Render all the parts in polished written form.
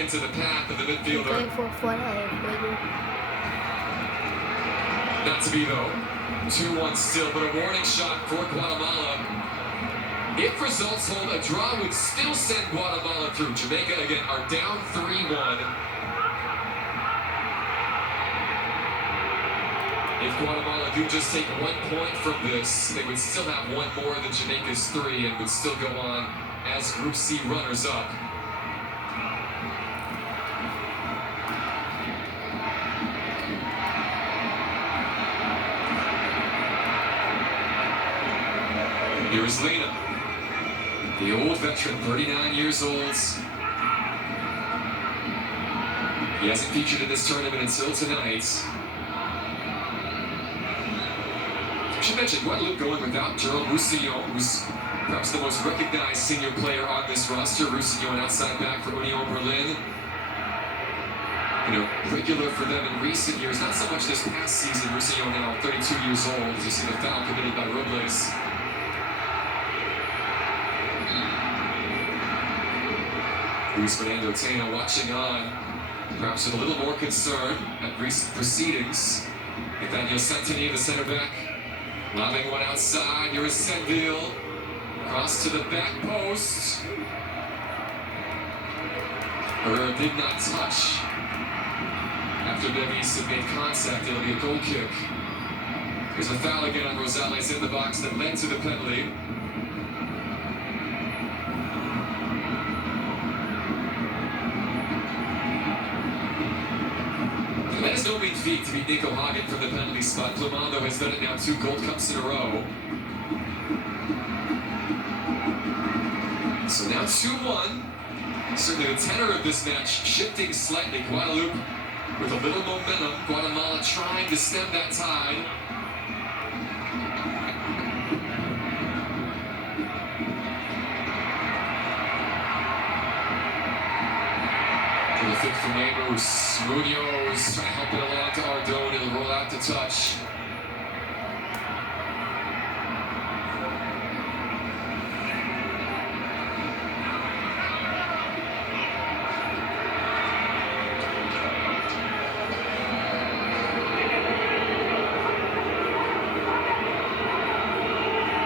into the path of the midfielder. Not to be though. 2-1 still, but a warning shot for Guatemala. If results hold, a draw would still send Guatemala through. Jamaica again are down 3-1. If Guatemala do just take 1 point from this, they would still have one more than Jamaica's 3 and would still go on as Group C runners-up. Here is Lena, the old veteran, 39 years old. He hasn't featured in this tournament until tonight. I should mention, Guadalupe going without Jerome Roussillon, who's perhaps the most recognized senior player on this roster. Roussillon outside back for Union Berlin. Regular for them in recent years. Not so much this past season. Roussillon now 32 years old, as you see the foul committed by Robles. Luis Fernando Tena watching on, perhaps with a little more concern at recent proceedings. Nathaniel Santini, the center back, lobbing one outside. Here is Senville, cross to the back post. Herrera did not touch. After Davies had made contact, it'll be a goal kick. There's a foul again on Rosales in the box that led to the penalty. That is no mean feat to beat Nico Hagen from the penalty spot. Clemando has done it now 2 Gold Cups in a row. So now 2-1. Certainly the tenor of this match shifting slightly. Guadalupe with a little momentum. Guatemala trying to stem that tide. Terrific from Amos. Munoz trying to help it along to Ardone. It'll roll out to touch.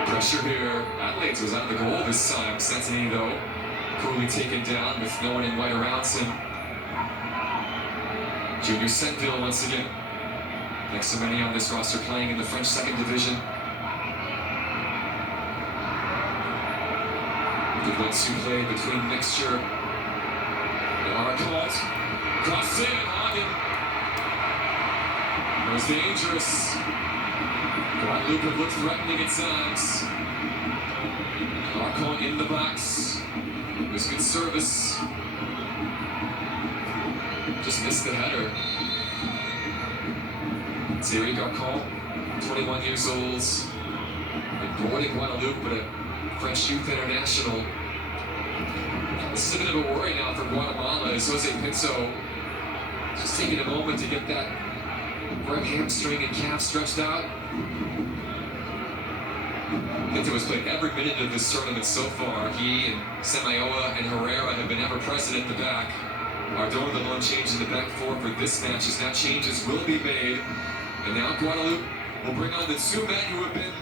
Pressure here. Adelaide's was out of the goal this time. Santini, though, coolly taken down with no one in white around him. Junior Senville once again. Next to many on this roster playing in the French 2nd division. Good 1-2 play between Mixture and Arcot. Cross in, Hagen. It was dangerous. Guadalupe looked threatening at times. Arcon in the box. It was good service. Just missed the header. Thierry Garcon, 21 years old. And born in Guadalupe, but a French youth international. This is a bit of a worry now for Guatemala as Jose Pinto just taking a moment to get that right hamstring and calf stretched out. Pinto has played every minute of this tournament so far. He and Samayoa and Herrera have been ever present at the back. Ardone, the lone change in the back 4 for this match, as now changes will be made. And now Guadalupe will bring on the 2 men who have been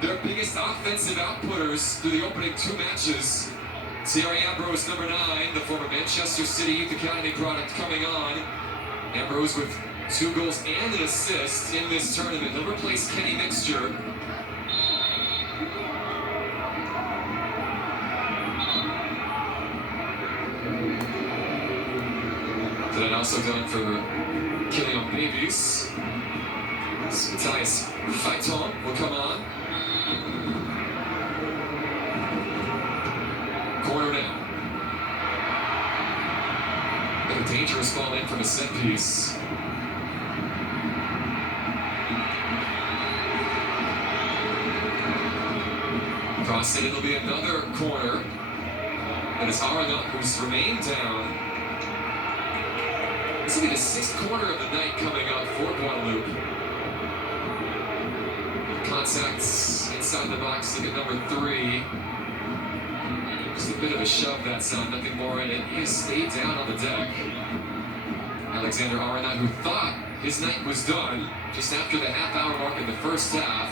their biggest offensive outputters through the opening 2 matches. Thierry Ambrose, number 9, the former Manchester City Youth Academy product, coming on. Ambrose with 2 goals and an assist in this tournament. He'll replace Kenny Mixture. That also done for Kylian Davies. Matthias Faiton will come on. Corner now. And a dangerous ball in from a set piece. Cross it, it'll be another corner. And it's Aranot who's remained down. This will be the 6th corner of the night coming up for Guadalupe. Contacts inside the box, look at number 3. Just a bit of a shove that time, nothing more, and it is stayed down on the deck. Alexander Arenat, who thought his night was done just after the half-hour mark in the first half.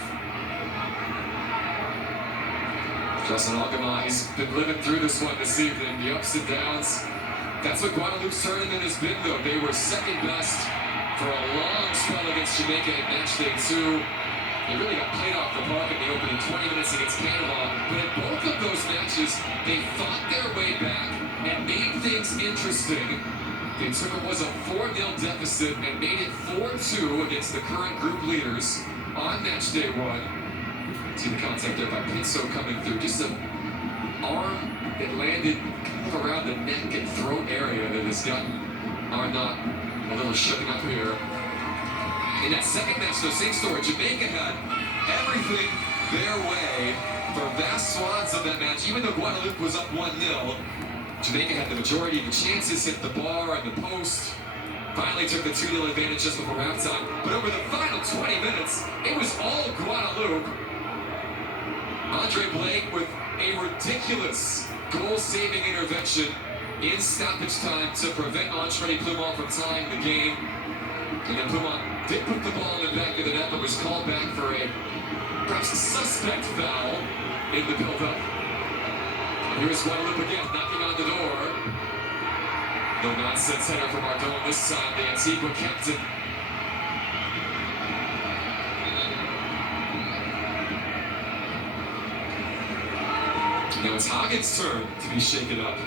Justin Algamon, he's been living through this one this evening, the ups and downs. That's what Guadalupe's tournament has been, though. They were second best for a long spell against Jamaica in match day 2. They really got played off the park in the opening 20 minutes against Panama, but in both of those matches, they fought their way back and made things interesting. They took what was a 4-0 deficit and made it 4-2 against the current group leaders on match day 1. See the contact there by Pinso coming through. Just an arm that landed around the neck and throat area that has gotten Arnott a little shook up here. In that second match, though, same story. Jamaica had everything their way for vast swaths of that match. Even though Guadalupe was up 1-0, Jamaica had the majority of the chances, hit the bar and the post. Finally took the 2-0 advantage just before halftime. But over the final 20 minutes, it was all Guadalupe. Andre Blake with a ridiculous goal-saving intervention in stoppage time to prevent Antredi Plumont from tying the game. And then Plumont did put the ball in the back of the net, but was called back for a perhaps suspect foul in the build-up. Here's Guadalupe again, knocking on the door. No-nonsense header from Ardon this time, the Antigua captain. Now it's Hagen's turn to be shaken up.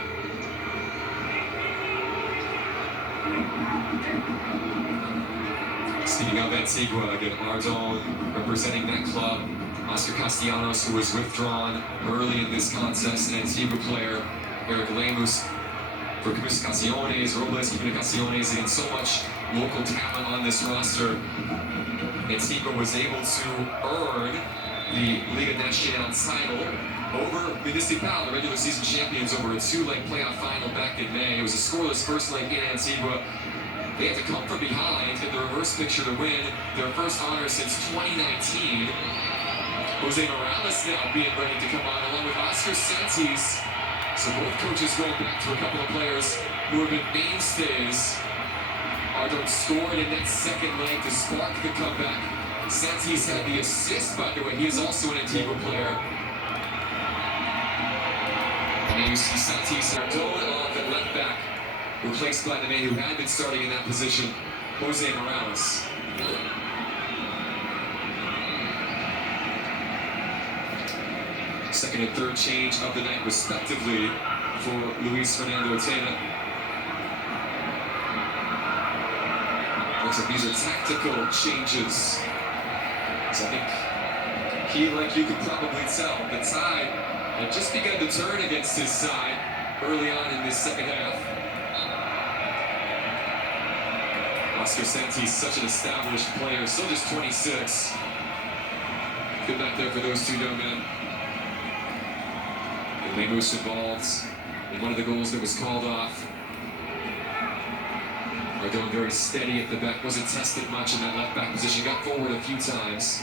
Speaking of Antigua, again, Ardon representing that club. Oscar Castellanos, who was withdrawn early in this contest, an Antigua player. Eric Lemus for Comunicaciones, Robles Comunicaciones, and so much local talent on this roster. Antigua was able to earn the Liga Nacional title over Municipal, the regular season champions, over a 2-leg playoff final back in May. It was a scoreless first leg in Antigua. They had to come from behind in the reverse picture to win their first honor since 2019. Jose Morales now being ready to come on, along with Oscar Santis. So both coaches going back to a couple of players who have been mainstays. Ardon scored in that second leg to spark the comeback. Santis had the assist, by the way. He is also an Antigua player. And you see Santis Ardon off at left back, replaced by the man who had been starting in that position, Jose Morales. Second and third change of the night, respectively, for Luis Fernando Tena. Looks like these are tactical changes. So I think he, like you could probably tell, the tide had just begun to turn against his side early on in this second half. Oscar Santis, such an established player, still just 26. Good night there for those two young men. And Lemus involved in one of the goals that was called off. Ardon very steady at the back, wasn't tested much in that left back position, got forward a few times.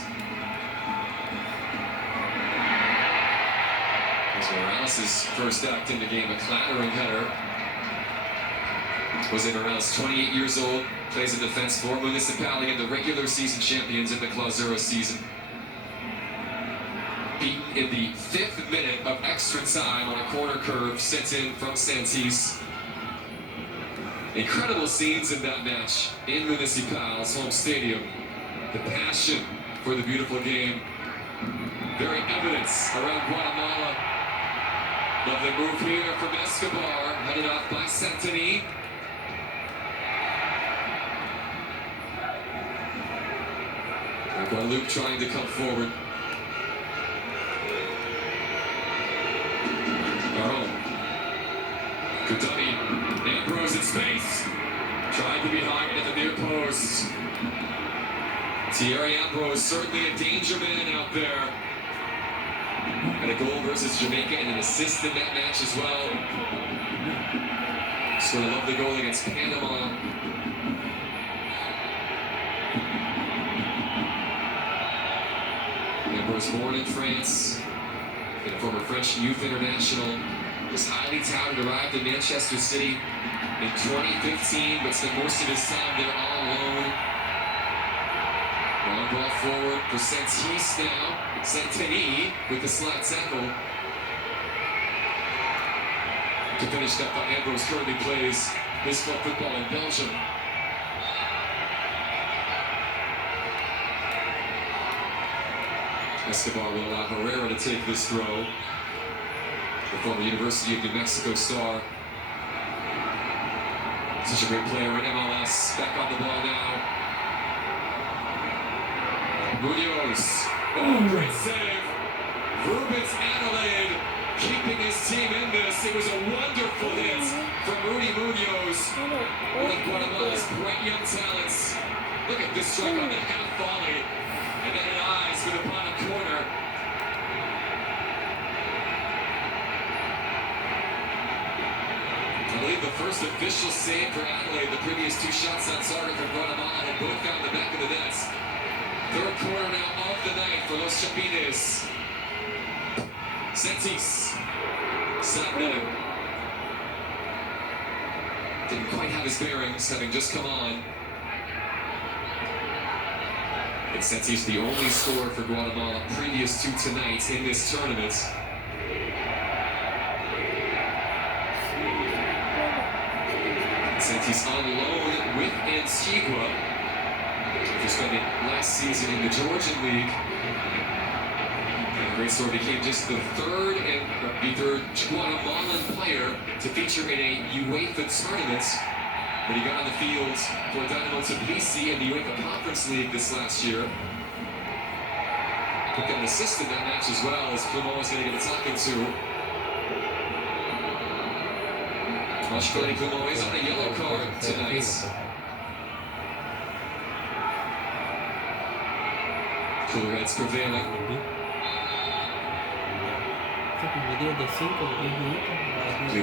As Morales' first act in the game, a clattering header. Jose Morales, 28 years old, plays in defense for Municipal and the regular season champions in the Clausura season. Beaten in the 5th minute of extra time on a corner curve sent in from Santis. Incredible scenes in that match in Municipal's home stadium. The passion for the beautiful game. Very evident around Guatemala. Lovely move here from Escobar, headed off by Santini. Guadalupe trying to come forward. Good dummy. Ambrose in space. Tried to be hiding at the near post. Thierry Ambrose, certainly a danger man out there. And a goal versus Jamaica and an assist in that match as well. Scored a lovely goal against Panama. Ambrose born in France, and a former French youth international. was highly touted, arrived in Manchester City in 2015, but spent most of his time there all alone. Long ball forward for Santis now. Santini with the slide tackle. To finish that by Ambrose currently plays his club football in Belgium. Escobar will allow Herrera to take this throw. The former University of New Mexico star. Such a great player in MLS. Back on the ball now. Munoz. Oh, great save. Rubens Adelaide keeping his team in this. It was a wonderful hit from Rudy Munoz. One of Guatemala's bright young talents. Look at this strike on the half volley. And then an eyes for the bottom corner. I believe the first official save for Adelaide. The previous two shots on target for Guatemala had both found the back of the net. Third quarter now of the night for Los Chapines. Santis. Sat netting. Didn't quite have his bearings, having just come on. And Santis the only scorer for Guatemala previous to tonight in this tournament. Santis on loan with Antigua. After spending last season in the Georgian League. And Great Sword became just the third Guatemalan player to feature in a UEFA tournament. But he got on the field for Dynamo Tbilisi in the UEFA Conference League this last year. He got an assist in that match as well, as Plumo was going to get a talking to. Ashkali Plumo is on a yellow card tonight. Cooler heads prevailing.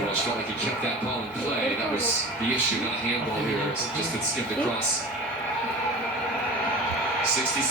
Walsh felt like he kept that ball in play. That was the issue, not a handball here. Just it skimmed across. 60 seconds.